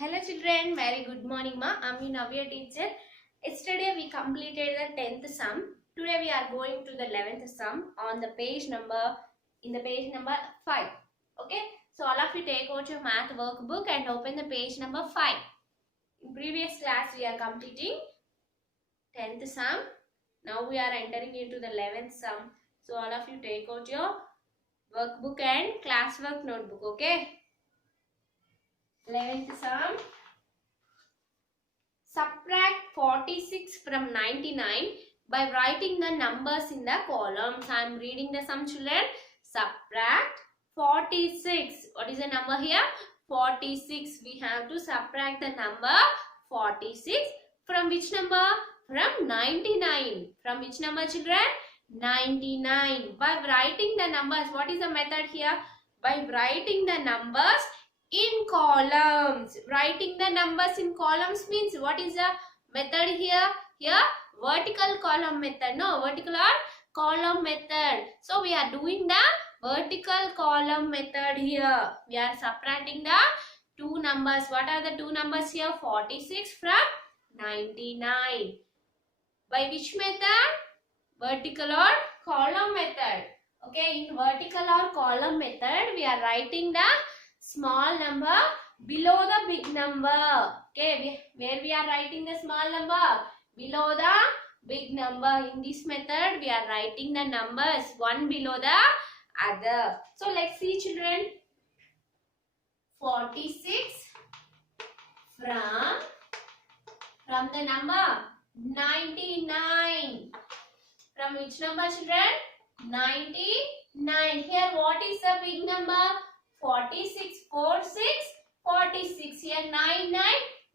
Hello children, very good morning ma. I'm your Navya teacher. Yesterday we completed the 10th sum. Today we are going to the 11th sum on the page number 5. Okay, so all of you take out your math workbook and open the page number 5. In previous class we are completing 10th sum. Now we are entering into the 11th sum. So all of you take out your workbook and classwork notebook. Okay, 11th sum. Subtract 46 from 99 by writing the numbers in the columns. I am reading the sum, children. Subtract 46. What is the number here? 46. We have to subtract the number 46 from which number? From 99. From which number, children? 99. By writing the numbers. What is the method here? By writing the numbers in columns. Writing the numbers in columns means what is the method here? Here vertical column method. No, vertical or column method. So we are doing the vertical column method here. We are subtracting the two numbers. What are the two numbers here? 46 from 99. By which method? Vertical or column method. Okay, in vertical or column method we are writing the small number below the big number. Okay, where we are writing the small number? Below the big number. In this method, we are writing the numbers one below the other. So, let's see children. 46 from the number 99. From which number, children? 99. Here, what is the big number? 46, 46. Here 99,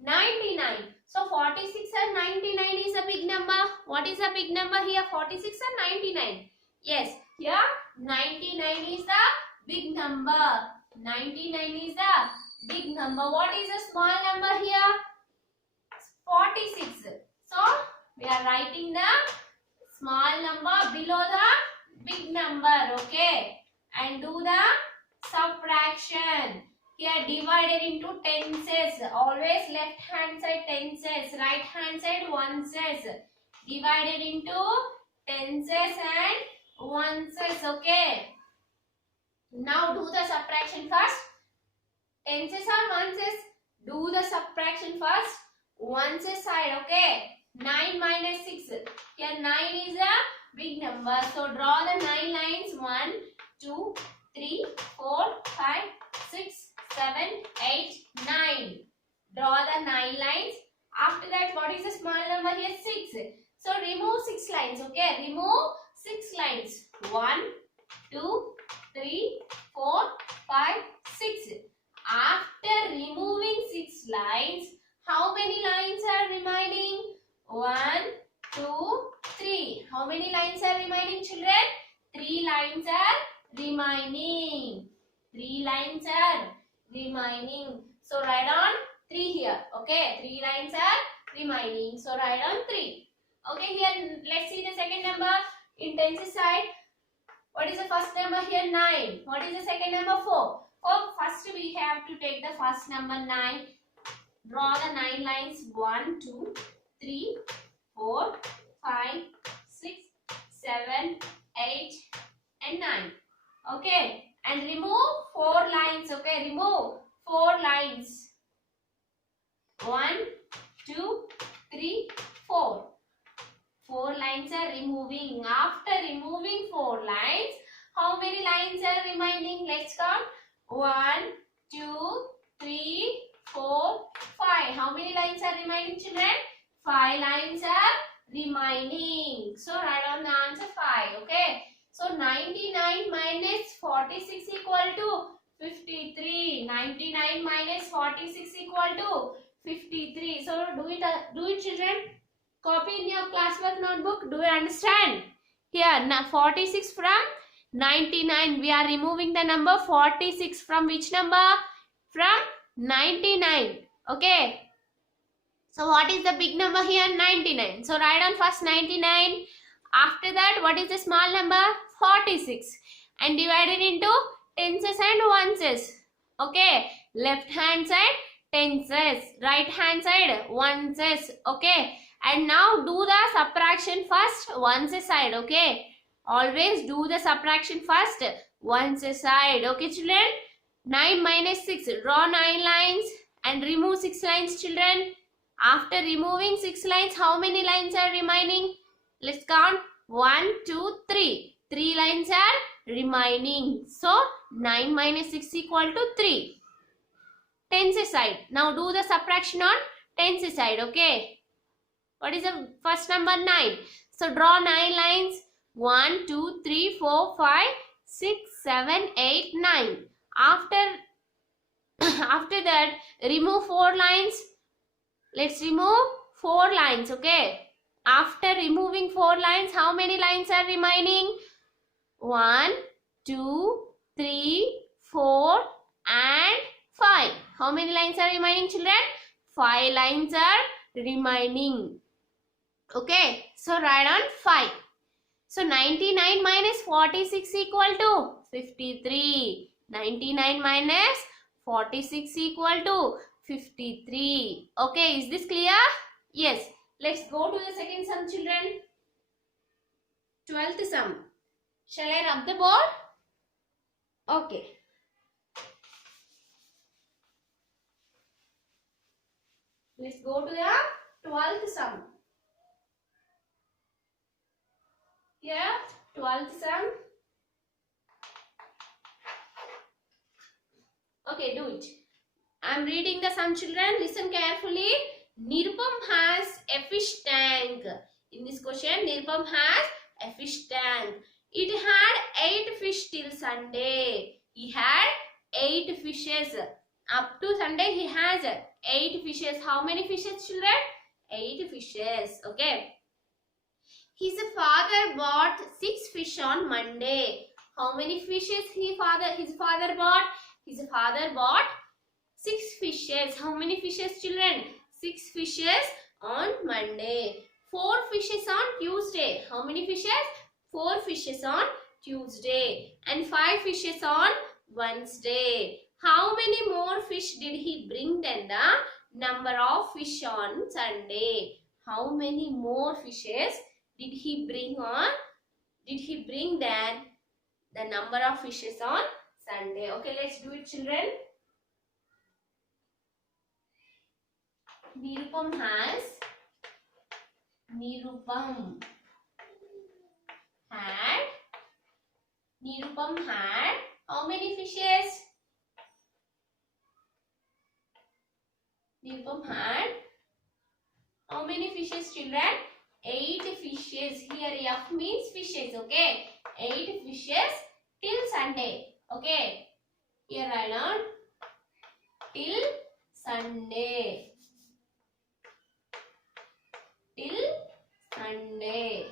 99. So 46 and 99 is a big number. What is a big number here? 46 and 99. Yes, here 99 is the big number. 99 is the big number. What is the small number here? 46. So we are writing the small number below the big number. Okay, and do the subtraction. Here divided into tenses. Always left hand side tenses, right hand side oneses. Divided into tenses and oneses. Okay. Now do the subtraction first. Tenses or oneses? Do the subtraction first. Oneses side. Okay. 9 minus 6. Here 9 is a big number. So draw the 9 lines. 1, 2, 3, 4, 5, 6, 7, 8, 9. Draw the 9 lines. After that, what is the small number here? 6. So remove 6 lines. Okay, remove 6 lines. 1, 2, 3, 4, 5, 6. After removing 6 lines, how many lines are remaining? 1, 2, 3. How many lines are remaining, children? 3 lines are remaining. 3 lines are remaining. So write on 3 here. Okay, 3 lines are remaining. So write on 3. Okay, here let's see the second number in tenses side. What is the first number here? 9. What is the second number? 4. First we have to take the first number 9. Draw the 9 lines. 1, 2, 3, 4, 5, 6, 7, 8 and 9. Okay, and remove 4 lines. Okay, remove 4 lines. 1, 2, 3, 4. 4 lines are removing. After removing 4 lines, how many lines are remaining? Let's count. 1, 2, 3, 4, 5. How many lines are remaining, children? 5 lines are remaining. So write on the answer 5. Okay. So 99 minus 46 equal to 53. 99 minus 46 equal to 53. So do it children. Copy in your classwork notebook. Do you understand? Here 46 from 99. We are removing the number 46 from which number? From 99. Okay. So what is the big number here? 99. So write on first 99. After that, what is the small number? 46. And divided into tenses and oneses. Okay. Left hand side tenses. Right hand side oneses. Okay. And now do the subtraction first ones side. Okay. Always do the subtraction first ones side. Okay, children. 9 minus 6. Draw 9 lines and remove 6 lines, children. After removing 6 lines, how many lines are remaining? Let's count. 1, 2, 3. 3 lines are remaining. So 9 minus 6 equal to 3. Tens side. Now do the subtraction on tens side. Okay. What is the first number? 9. So draw 9 lines. 1, 2, 3, 4, 5, 6, 7, 8, 9. After that, remove 4 lines. Let's remove 4 lines. Okay. After removing 4 lines, how many lines are remaining? 1, 2, 3, 4 and 5. How many lines are remaining, children? 5 lines are remaining. Okay. So write on 5. So 99 minus 46 equal to 53. 99 minus 46 equal to 53. Okay. Is this clear? Yes. Let's go to the second sum, children. 12th sum. Shall I rub the board? Okay. Let's go to the 12th sum. Here, 12th sum. Okay, do it. I am reading the sum, children. Listen carefully. Nirupam has a fish tank. In this question, Nirupam has a fish tank. It had 8 fish till Sunday. He had 8 fishes. Up to Sunday, he has 8 fishes. How many fishes, children? 8 fishes. Okay. His father bought 6 fish on Monday. How many fishes his father bought? His father bought 6 fishes. How many fishes, children? 6 fishes on Monday. 4 fishes on Tuesday. How many fishes? 4 fishes on Tuesday. And 5 fishes on Wednesday. How many more fish did he bring than the number of fish on Sunday? How many more fishes did he bring than the number of fishes on Sunday? Okay, let's do it, children. Nirupam had how many fishes? Nirupam had how many fishes, children? 8 fishes. Here F means fishes. Okay. 8 fishes till Sunday. Okay. Here I learn till Sunday. Till Sunday.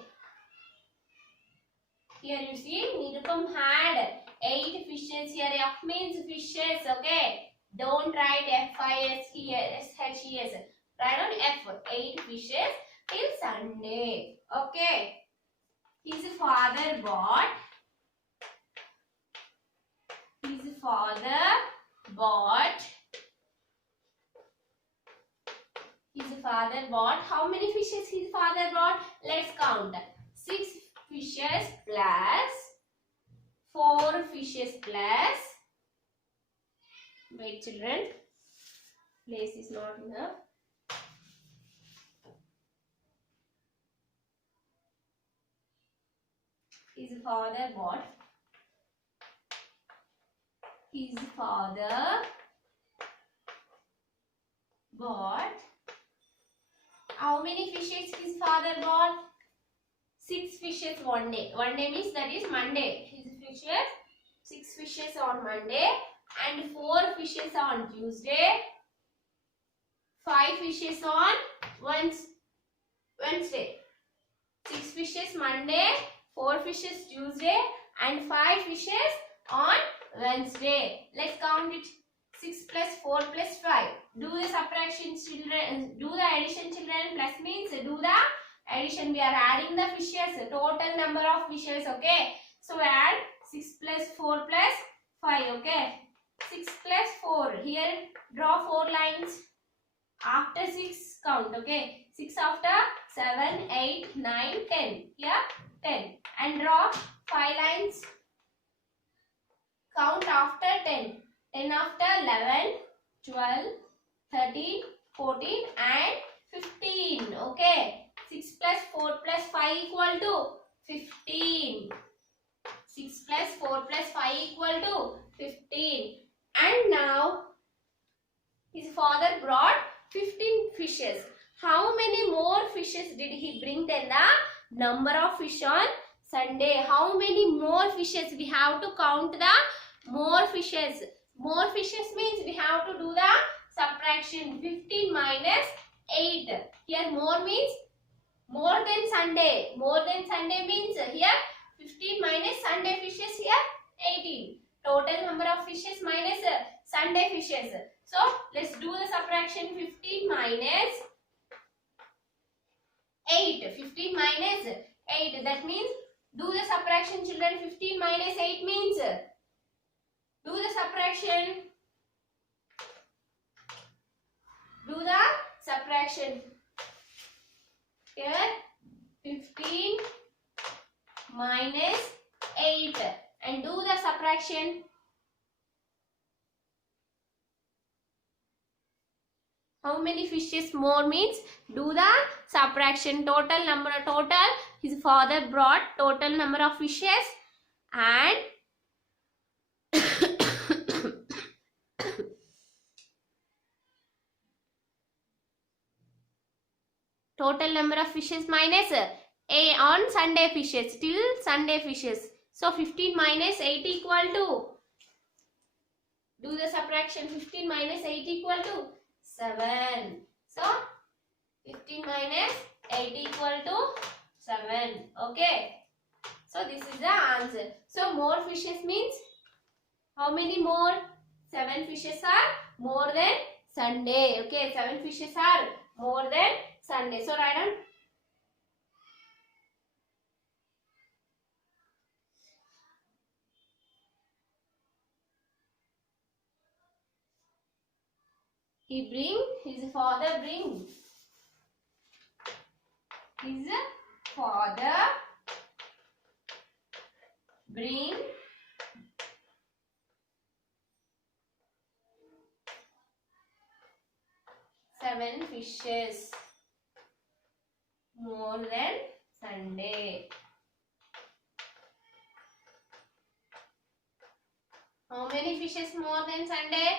Here you see Nirupam had 8 fishes. Here F means fishes. Okay. Don't write F-I-S here, S-H-E-S. Write on F. 8 fishes till Sunday. Okay. His father bought how many fishes his father bought? Let's count. 6 fishes plus 4 fishes plus, wait children, place is not enough. His father bought how many fishes his father bought? 6 fishes one day. One day means that is Monday. His fishes, 6 fishes on Monday and 4 fishes on Tuesday, 5 fishes on Wednesday. 6 fishes Monday, 4 fishes Tuesday and 5 fishes on Wednesday. Let's count it. 6 plus 4 plus 5. Do the subtraction, children. Do the addition, children. Plus means do the addition. We are adding the fishes. Total number of fishes. Okay. So add 6 plus 4 plus 5. Okay. 6 plus 4. Here draw 4 lines. After 6 count. Okay. 6 after 7, 8, 9, 10. Here 10. And draw 5 lines. Count after 10. 10 after 11, 12, 13, 14 and 15. Okay. 6 plus 4 plus 5 equal to 15. 6 plus 4 plus 5 equal to 15. And now his father brought 15 fishes. How many more fishes did he bring than the number of fish on Sunday? How many more fishes? We have to count the more fishes. More fishes means we have to do the subtraction. 15 minus 8. Here more means more than Sunday. More than Sunday means here 15 minus Sunday fishes, here 18. Total number of fishes minus Sunday fishes. So let's do the subtraction. 15 minus 8. 15 minus 8. That means do the subtraction, children. 15 minus 8 means do the subtraction. Do the subtraction. Here 15 minus 8 and do the subtraction. How many fishes more means do the subtraction. Total number, total his father brought total number of fishes and total number of fishes minus a on Sunday fishes, till Sunday fishes. So 15 minus 8 equal to, do the subtraction. 15 minus 8 equal to 7. So 15 minus 8 equal to 7. Okay. So this is the answer. So more fishes means how many more? 7 fishes are more than Sunday. Okay. 7 fishes are more than Sunday. So write down. His father bring 7 fishes more than Sunday. How many fishes more than Sunday?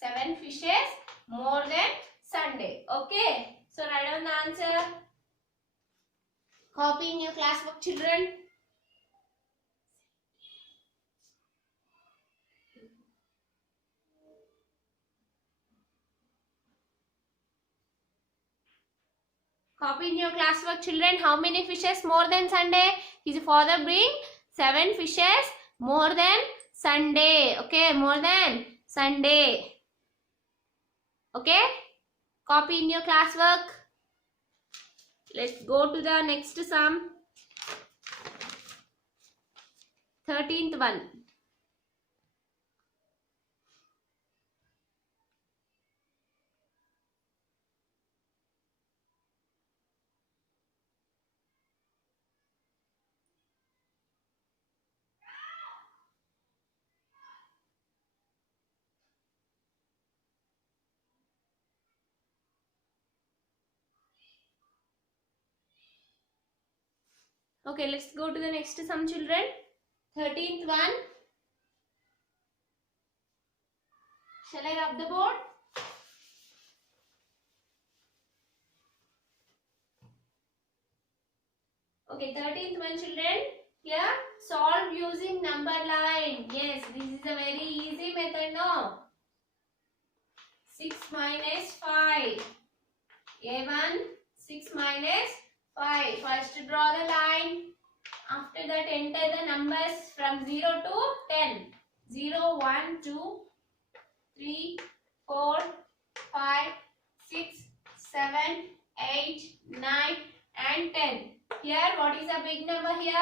7 fishes more than Sunday. Okay. So write down the answer. Copy in your classbook, children. Copy in your classwork, children. How many fishes more than Sunday? His father bring 7 fishes more than Sunday. Okay, more than Sunday. Okay, copy in your classwork. Let's go to the next sum. 13th one. Okay, let's go to the next sum, children. 13th one. Shall I rub the board? Okay, 13th one, children. Here, solve using number line. Yes, this is a very easy method, no? 6 minus 5. A1, 6 minus 5. First draw the line. After that enter the numbers from 0 to 10. 0, 1, 2, 3, 4, 5, 6, 7, 8, 9 and 10. Here what is a big number here?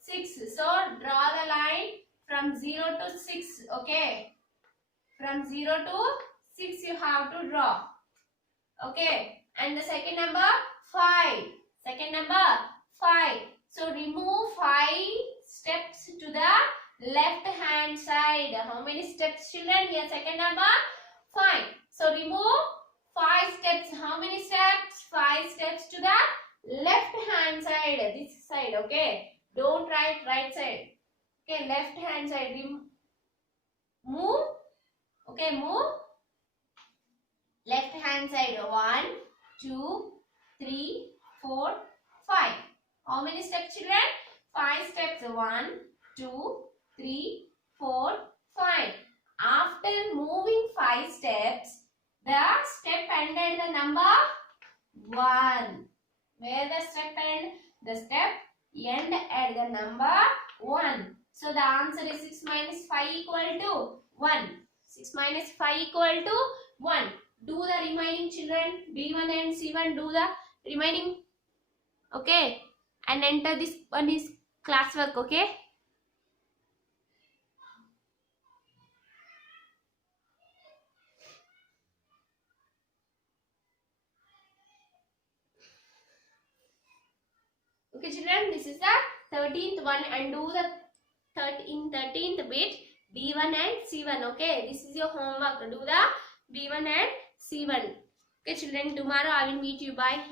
6. So draw the line from 0 to 6. Okay, from 0 to 6 you have to draw. Okay, and the second number 5. Second number 5. So remove 5 steps to the left hand side. How many steps, children? Here second number 5. So remove 5 steps. How many steps? 5 steps to the left hand side. This side. Okay, don't write right side. Okay, left hand side. Move. Okay, move. Left hand side. 1, 2, 3, 4, 5. How many steps, children? 5 steps. 1, 2, 3, 4, 5. After moving 5 steps, the step ended the number 1. Where the step end? The step end at the number 1. So the answer is 6 minus 5 equal to 1. 6 minus 5 equal to 1. Do the remaining, children. B1 and C1 do the remaining. Okay. And enter this one is classwork. Okay. Okay, children. This is the 13th one and do the 13th bit B1 and C1. Okay. This is your homework. Do the B1 and C1. Okay, children. Tomorrow I will meet you. Bye.